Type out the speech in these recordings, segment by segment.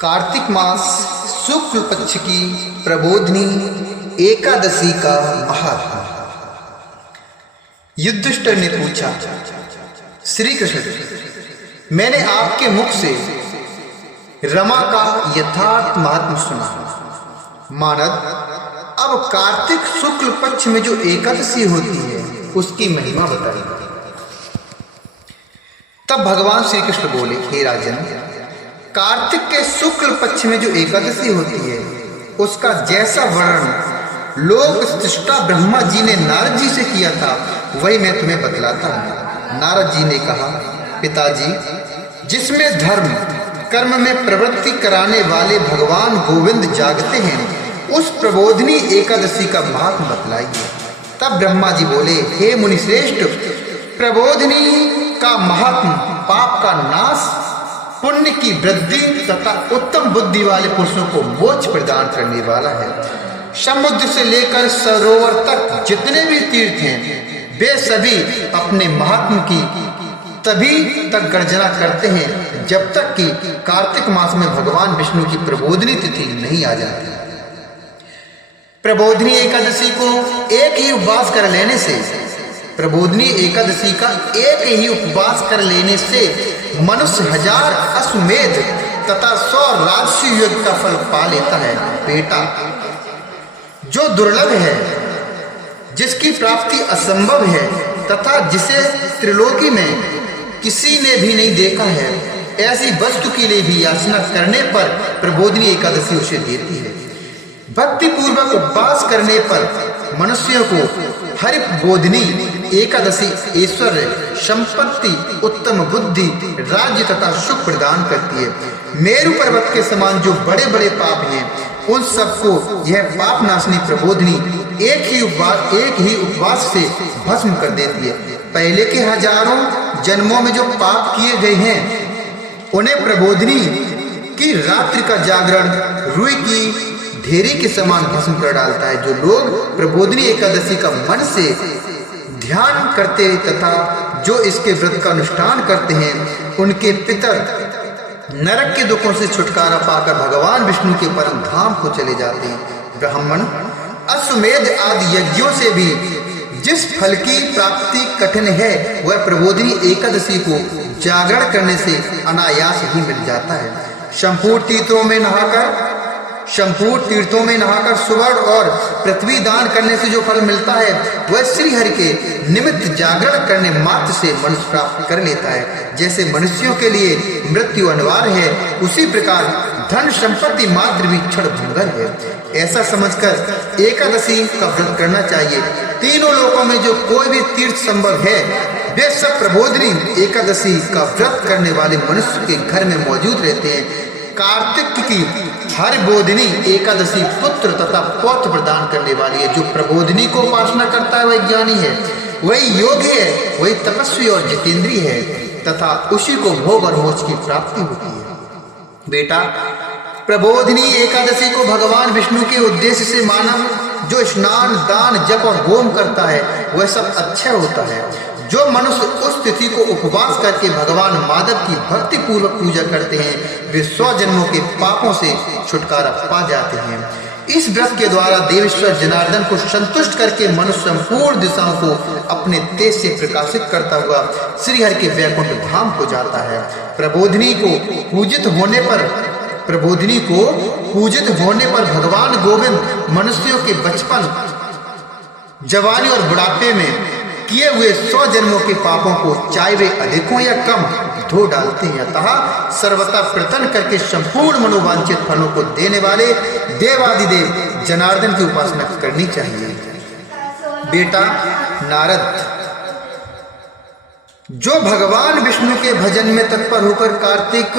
कार्तिक मास शुक्ल पक्ष की प्रबोधनी एकादशी का महात्मा। युधिष्ठिर ने पूछा, श्री कृष्ण, मैंने आपके मुख से रमा का यथार्थ महात्मा सुना। मानद, अब कार्तिक शुक्ल पक्ष में जो एकादशी होती है उसकी महिमा बताइए। तब भगवान श्री कृष्ण बोले, हे राजन, कार्तिक के शुक्ल पक्ष में जो एकादशी होती है उसका जैसा वर्णन लोक सृष्टा ब्रह्मा जी ने नारद जी से किया था वही मैं तुम्हें बतलाता हूँ। नारद जी ने कहा, पिताजी, जिसमें धर्म कर्म में प्रवृत्ति कराने वाले भगवान गोविंद जागते हैं उस प्रबोधनी एकादशी का महात्मा बतलाइए। तब ब्रह्मा जी बोले, हे मुनिश्रेष्ठ, प्रबोधनी का महात्मा पाप का नाश, पुण्य की वृद्धि तथा उत्तम बुद्धि वाले पुरुषों को मोक्ष प्रदान करने वाला है। समुद्र से लेकर सरोवर तक जितने भी तीर्थ हैं वे सभी अपने महात्मा की तभी तक गर्जना करते हैं जब तक कि कार्तिक मास में भगवान विष्णु की प्रबोधनी तिथि नहीं आ जाती। प्रबोधनी एकादशी को एक ही उपवास कर लेने से प्रबोधनी एकादशी का एक ही उपवास कर लेने से मनुष्य 1000 अश्वमेध तथा 100 राजसी यज्ञ का फल पा लेता है। बेटा, जो दुर्लभ है, जिसकी प्राप्ति असंभव है तथा जिसे त्रिलोकी में किसी ने भी नहीं देखा है, ऐसी वस्तु के लिए भी याचना करने पर प्रबोधनी एकादशी उसे देती है। भक्ति पूर्वक उपवास करने पर मनुष्यों को हरिबोधिनी एकादशी ऐश्वर्य, संपत्ति, उत्तम बुद्धि, राज्य तथा सुख प्रदान करती है। मेरु पर्वत के समान जो बड़े बड़े पाप हैं उन सबको यह पाप नाशनी प्रबोधनी एक ही उपवास से भस्म कर देती है। पहले के हजारों जन्मों में जो पाप किए गए हैं उन्हें प्रबोधनी की रात्रि का जागरण रुई की ढेरी के समान भस्म कर डालता है। जो लोग प्रबोधनी एकादशी का मन से ध्यान करते तथा जो इसके व्रत का अनुष्ठान करते हैं उनके पितर नरक के दुखों से छुटकारा पाकर भगवान विष्णु के परम धाम को चले जाते हैं। ब्राह्मण, अश्वमेध आदि यज्ञों से भी जिस फल की प्राप्ति कठिन है वह प्रबोधनी एकादशी को जागरण करने से अनायास ही मिल जाता है। संपूर्ण तीर्थों में नहाकर सुवर्ण और पृथ्वी दान करने से जो फल मिलता है वह श्री हरि के निमित्त जागरण करने मात्र से मनुष्य प्राप्त कर लेता है। जैसे मनुष्यों के लिए मृत्यु अनिवार्य है उसी प्रकार धन संपत्ति मात्र भी क्षण भंगुर है। ऐसा समझकर एकादशी का व्रत करना चाहिए। तीनों लोकों में जो कोई भी तीर्थ संभव है वे सब प्रबोधनी एकादशी का व्रत करने वाले मनुष्य के घर में मौजूद रहते हैं। कार्तिक की हरिबोधिनी एकादशी पुत्र तथा पौत्र प्रदान करने वाली है। जो प्रबोधिनी को उपासना करता है वही ज्ञानी है, वही योगी है, वही तपस्वी और जितेंद्रिय है तथा उसी को भोग और मोक्ष की प्राप्ति होती है। बेटा, प्रबोधिनी एकादशी को भगवान विष्णु के उद्देश्य से मानव जो स्नान, दान, जप और होम करता है वह सब अच्छा होता है। जो मनुष्य उस तिथि को उपवास करके भगवान माधव की भक्ति पूर्वक पूजा करते हैं वे 100 जन्मों के पापों से छुटकारा पा जाते हैं। इस व्रत के द्वारा देवेश्वर जनार्दन को संतुष्ट करके मनुष्य संपूर्ण दिशाओं को अपने तेज से प्रकाशित करता हुआ श्री हरि के वैकुंठ धाम को जाता है। प्रबोधिनी को पूजित होने पर भगवान गोविंद मनुष्यों के बचपन, जवानी और बुढ़ापे में किए हुए 100 जन्मों के पापों को चाहे वे अधिक हो या कम धो डालते हैं। अतः सर्वथा प्रतन करके संपूर्ण मनोवांछित फलों को देने वाले देवादिदेव जनार्दन की उपासना करनी चाहिए। बेटा नारद, जो भगवान विष्णु के भजन में तत्पर होकर कार्तिक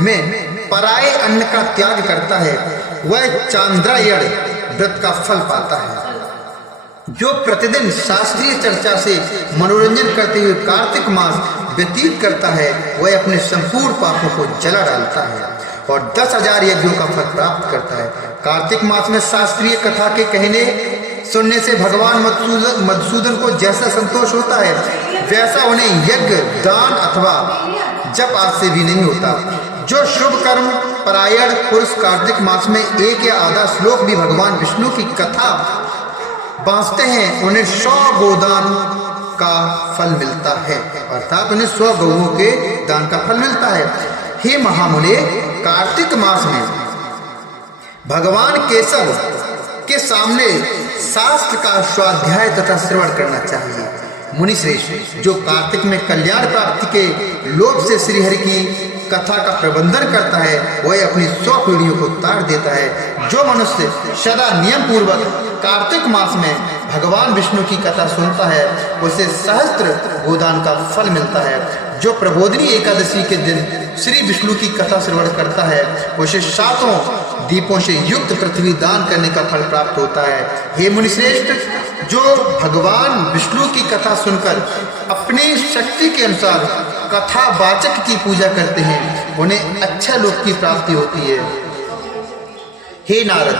में पराये अन्न का त्याग करता है वह चांद्रायण व्रत का फल पाता है। जो प्रतिदिन शास्त्रीय चर्चा से मनोरंजन करते हुए कार्तिक मास व्यतीत करता है वह अपने संपूर्ण पापों को जला डालता है और 10,000 यज्ञों का फल प्राप्त करता है। कार्तिक मास में शास्त्रीय कथा के कहने सुनने से भगवान मधुसूदन को जैसा संतोष होता है वैसा उन्हें यज्ञ, दान अथवा जप आज से भी नहीं होता। जो शुभ कर्म परायण पुरुष कार्तिक मास में एक या आधा श्लोक भी भगवान विष्णु की कथा बांसते हैं, उन्हें 100 गोदान का फल मिलता है, अर्थात उन्हें 100 गौओं के दान का फल मिलता है। हे महामुने, कार्तिक मास में भगवान केशव के सामने शास्त्र का स्वाध्याय तथा श्रवण करना चाहिए। मुनि श्रेष्ठ, जो कार्तिक में कल्याण प्राप्ति के लोभ से श्रीहरि की कथा का प्रबंधन करता है, वह अपनी 100 पीढ़ियों को तार देता है। जो मनुष्य सदा नियम पूर्वक कार्तिक मास में भगवान विष्णु की कथा सुनता है, उसे सहस्त्र गोदान का फल मिलता है। जो प्रबोधिनी एकादशी के दिन श्री विष्णु की कथा श्रवण करता है, उसे 7 दीपों से युक्त पृथ्वी दान करने का फल प्राप्त होता है। हे मुनिश्रेष्ठ, जो भगवान विष्णु की कथा सुनकर अपनी शक्ति के अनुसार कथावाचक की पूजा करते हैं, उन्हें अच्छा लोक की प्राप्ति होती है। हे नारद,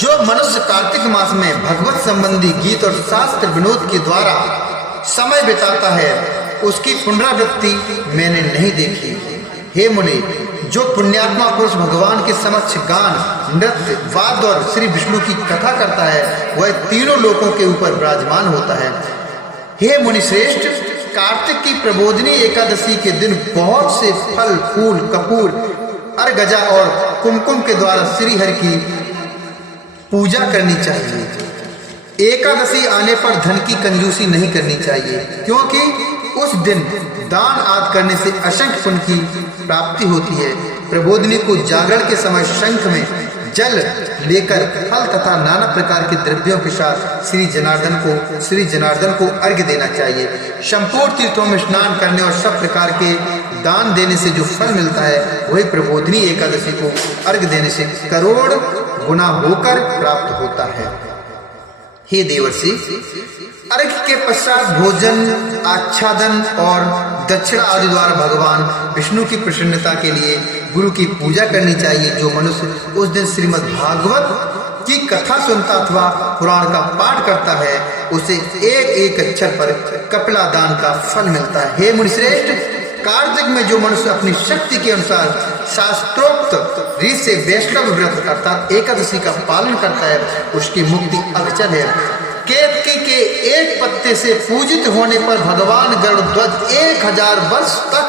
जो मनुष्य कार्तिक मास में भगवत संबंधी गीत और शास्त्र विनोद के द्वारा समय बिताता है, उसकी पुनरावृत्ति मैंने नहीं देखी। हे मुनि, जो पुण्यात्मा पुरुष भगवान के समक्ष गान, नृत्य, वाद्य और श्री विष्णु की कथा करता है, वह तीनों लोकों के ऊपर विराजमान होता है। हे मुनि श्रेष्ठ, कार्तिक की प्रबोधिनी एकादशी के दिन बहुत से फल, फूल, कपूर, अर्घजा और कुमकुम के द्वारा श्री हरि की पूजा करनी चाहिए। एकादशी आने पर धन की कंजूसी नहीं करनी चाहिए, क्योंकि उस दिन दान आदि करने से असंख्य पुण्य की प्राप्ति होती है। प्रबोधिनी को जागरण के समय शंख में जल लेकर फल तथा नाना प्रकार के द्रव्यों के साथ श्री जनार्दन को अर्घ्य देना चाहिए। संपूर्ण तीर्थों में स्नान करने और सब प्रकार के दान देने से जो फल मिलता है, वही प्रबोधिनी एकादशी को अर्घ्य देने से करोड़ गुना होकर प्राप्त होता है। हे देवर्षि, अर्घ्य के पश्चात भोजन, आच्छादन और दक्षिणा आदि द्वारा भगवान विष्णु की प्रसन्नता के लिए गुरु की पूजा करनी चाहिए। जो मनुष्य उस दिन श्रीमद् भागवत की कथा सुनता अथवा पुराण का पाठ करता है, उसे एक अक्षर पर कपिला दान का फल मिलता है। हे मुनिश्रेष्ठ, कार्तिक में जो मनुष्य अपनी शक्ति के अनुसार शास्त्रोक्त रीत से वैष्णव व्रत अर्थात एकादशी का पालन करता है, उसकी मुक्ति अक्षर है। केतकी के एक पत्ते से पूजित होने पर भगवान गरुड़ध्वज 1000 वर्ष तक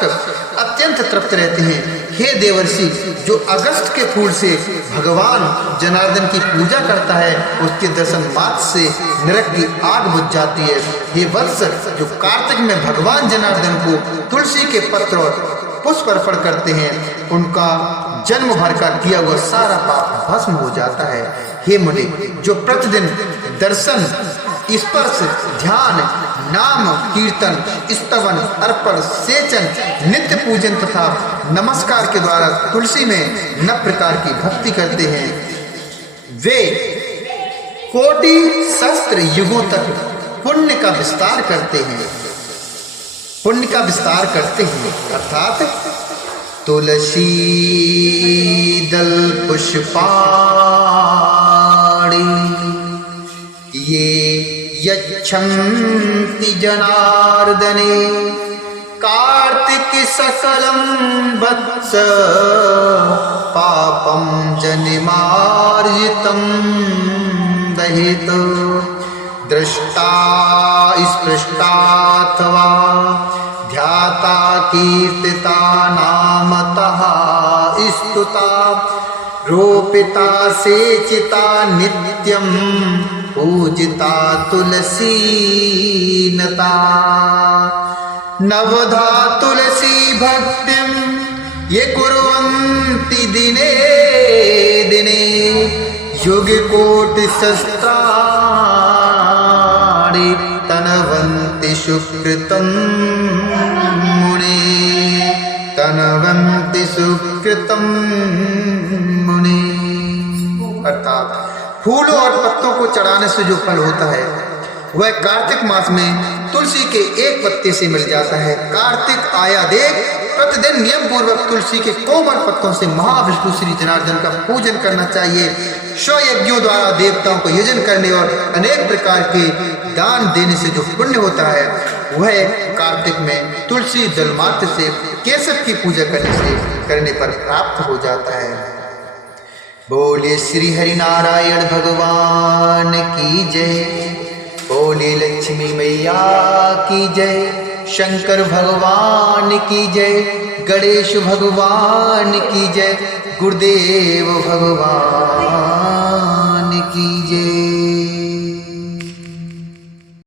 अत्यंत तृप्त रहते हैं। हे देवर्षि, जो अगस्त के फूल से भगवान जनार्दन की पूजा करता है, उसके दर्शन मात्र से नरक की आग बुझ जाती है। हे वत्स, जो कार्तिक में भगवान जनार्दन को तुलसी के पत्र और पुष्प अर्पण करते हैं, उनका जन्म भर का किया हुआ सारा पाप भस्म हो जाता है। हे मुनि, जो प्रतिदिन दर्शन, स्पर्श, ध्यान, नाम कीर्तन, स्तवन, अर्पण, सेचन, नित्य पूजन तथा नमस्कार के द्वारा तुलसी में 9 प्रकार की भक्ति करते हैं, वे कोटि सहस्त्र युगों तक पुण्य का विस्तार करते हैं। अर्थात तुलसी दल पुष्पाणि ये यच्छन्ति जनार्दने कार्तिक सकलं वत्स पापं जनिमार्जितं दहेत दृष्टा स्पृष्टाथवा ध्याता कीर्तिता नामतः स्तुता रोपिता सेचिता नित्यं पूजिता तुलसीनता नवधा तुलसी भक्तिं ये कुर्वन्ति दिने दिने युग कोटि सहस्राणि तनवन्ति सुकृतं मुने अर्थात फूलों और पत्तों को चढ़ाने से जो फल होता है, वह कार्तिक मास में तुलसी के एक पत्ते से मिल जाता है। कार्तिक आया देख प्रतिदिन नियम पूर्वक तुलसी के कोमल पत्तों से महाविष्णु श्री जनार्दन का पूजन करना चाहिए। 100 यज्ञों द्वारा देवताओं को यजन करने और अनेक प्रकार के दान देने से जो पुण्य होता है, वह कार्तिक में तुलसी दल मात्र से केशव की पूजा करने पर प्राप्त हो जाता है। बोले श्री हरि नारायण भगवान की जय। बोले लक्ष्मी मैया की जय। शंकर भगवान की जय। गणेश भगवान की जय। गुरुदेव भगवान